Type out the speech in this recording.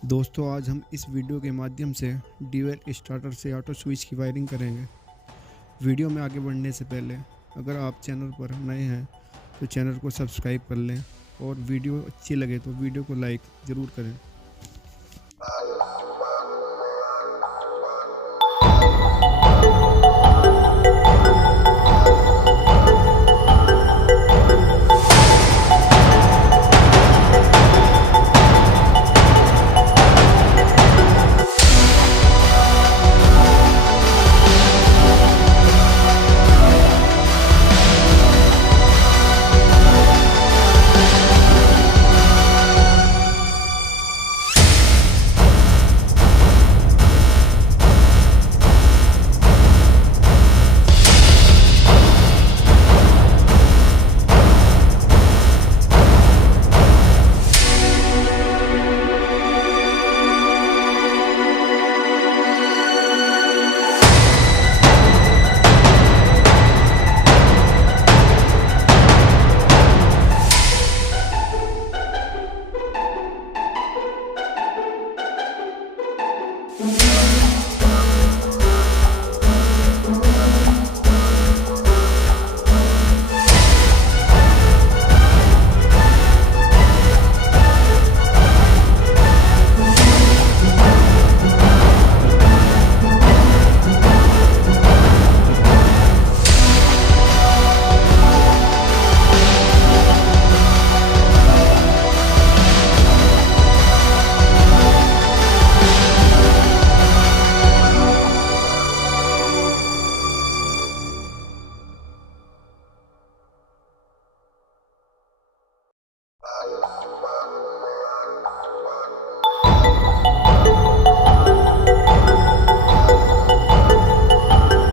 दोस्तों आज हम इस वीडियो के माध्यम से ड्यूल स्टार्टर से ऑटो स्विच की वायरिंग करेंगे। वीडियो में आगे बढ़ने से पहले अगर आप चैनल पर नए हैं तो चैनल को सब्सक्राइब कर लें और वीडियो अच्छी लगे तो वीडियो को लाइक ज़रूर करें।